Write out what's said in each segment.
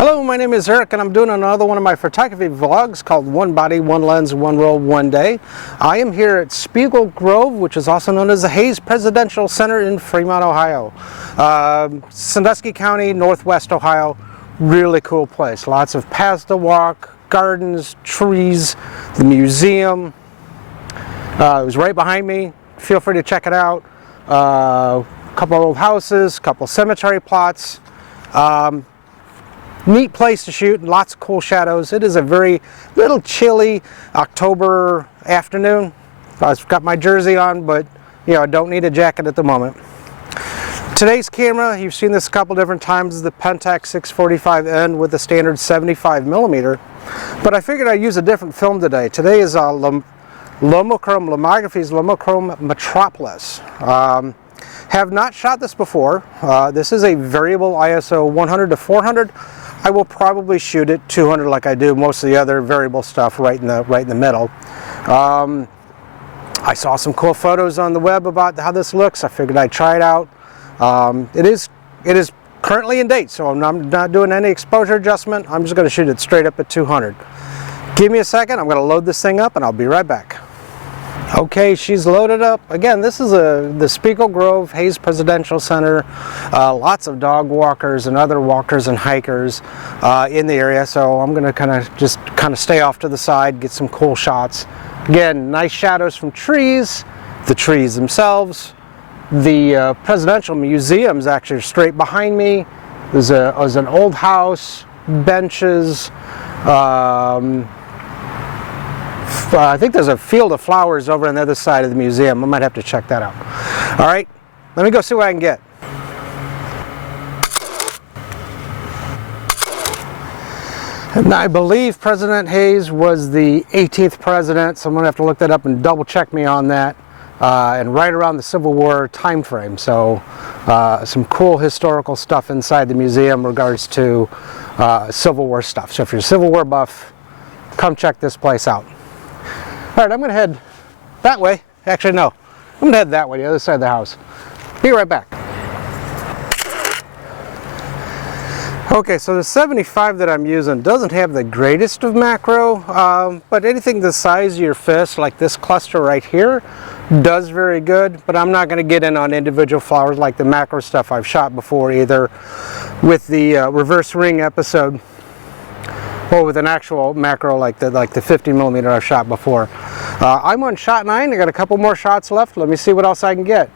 Hello, my name is Eric and I'm doing another one of my photography vlogs called One Body, One Lens, One Roll, One Day. I am here at Speigel Grove, which is also known as the Hayes Presidential Center in Fremont, Ohio. Sandusky County, Northwest Ohio. Really cool place. Lots of paths to walk, gardens, trees, the museum. It was right behind me. Feel free to check it out. A couple old houses, a couple cemetery plots. Neat place to shoot, lots of cool shadows. It is a very little chilly October afternoon. I've got my jersey on, but you know, I don't need a jacket at the moment. Today's camera, you've seen this a couple different times, is the Pentax 645N with the standard 75mm. But I figured I'd use a different film today. Today is Lomography's Lomography Metropolis. Have not shot this before. This is a variable ISO 100 to 400. I will probably shoot it 200 like I do most of the other variable stuff right in the middle. I saw some cool photos on the web about how this looks. I figured I'd try it out. It is currently in date, so I'm not doing any exposure adjustment. I'm just going to shoot it straight up at 200. Give me a second. I'm going to load this thing up and I'll be right back. Okay, she's loaded up. Again, this is the Speigel Grove Hayes Presidential Center. Lots of dog walkers and other walkers and hikers in the area, so I'm going to kind of stay off to the side, get some cool shots. Again, nice shadows from trees, the trees themselves. The Presidential Museum's actually straight behind me. There's an old house, benches. I think there's a field of flowers over on the other side of the museum. I might have to check that out. All right, let me go see what I can get. And I believe President Hayes was the 18th president, so I'm going to have to look that up and double check me on that. And right around the Civil War time frame. So some cool historical stuff inside the museum in regards to Civil War stuff. So if you're a Civil War buff, come check this place out. All right, I'm going to head that way. Actually, no. I'm going to head that way, the other side of the house. Be right back. Okay, so the 75 that I'm using doesn't have the greatest of macro, but anything the size of your fist, like this cluster right here, does very good. But I'm not going to get in on individual flowers like the macro stuff I've shot before, either with the reverse ring episode or with an actual macro like the 50mm I've shot before. I'm on shot 9. I got a couple more shots left. Let me see what else I can get.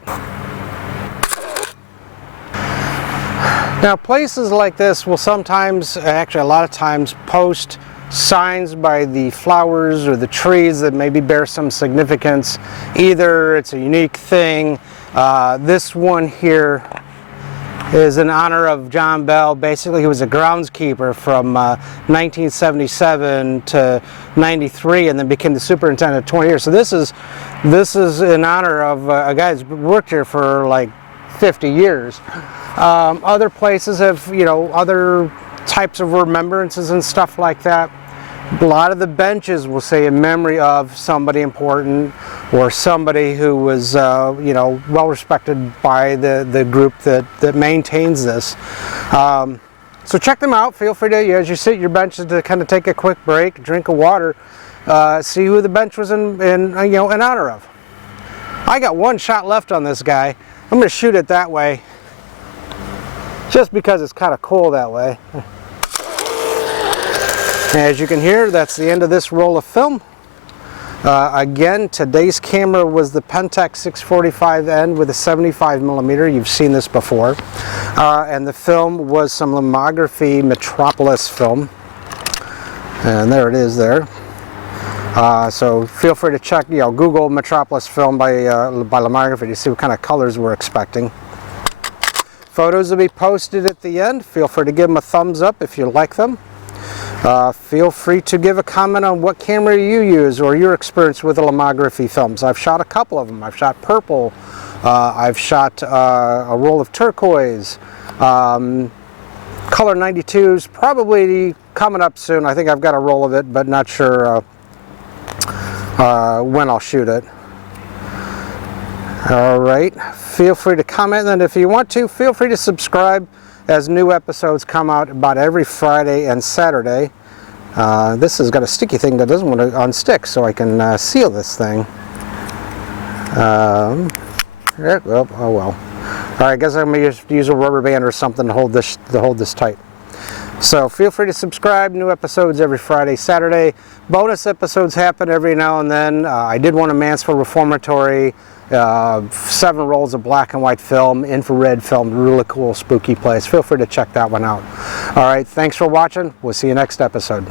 Now, places like this will sometimes, actually a lot of times, post signs by the flowers or the trees that maybe bear some significance. Either it's a unique thing. This one here is in honor of John Bell. Basically, he was a groundskeeper from 1977 to 93, and then became the superintendent 20 years. So this is in honor of a guy who's worked here for like 50 years. Other places have, you know, other types of remembrances and stuff like that. A lot of the benches will say in memory of somebody important or somebody who was, you know, well respected by the group that maintains this. So check them out. Feel free to, as you sit at your benches, to kind of take a quick break, drink of water, see who the bench was in honor of. I got one shot left on this guy. I'm going to shoot it that way, just because it's kind of cool that way. As you can hear, that's the end of this roll of film. Again, today's camera was the Pentax 645N with a 75mm. You've seen this before. And the film was some Lomography Metropolis film. And there it is there. So feel free to check, you know, Google Metropolis film by Lomography to see what kind of colors we're expecting. Photos will be posted at the end. Feel free to give them a thumbs up if you like them. Feel free to give a comment on what camera you use or your experience with the Lomography films. I've shot a couple of them. I've shot purple. I've shot a roll of turquoise. Color 92's probably coming up soon. I think I've got a roll of it, but not sure when I'll shoot it. All right. Feel free to comment, and if you want to, feel free to subscribe. as new episodes come out about every Friday and Saturday. This has got a sticky thing that doesn't want to unstick, so I can seal this thing. Oh well. All right, I guess I'm going to use a rubber band or something to hold this tight. So feel free to subscribe. New episodes every Friday, Saturday. Bonus episodes happen every now and then. I did one of Mansfield Reformatory, 7 rolls of black and white film, infrared film, really cool, spooky place. Feel free to check that one out. All right, thanks for watching. We'll see you next episode.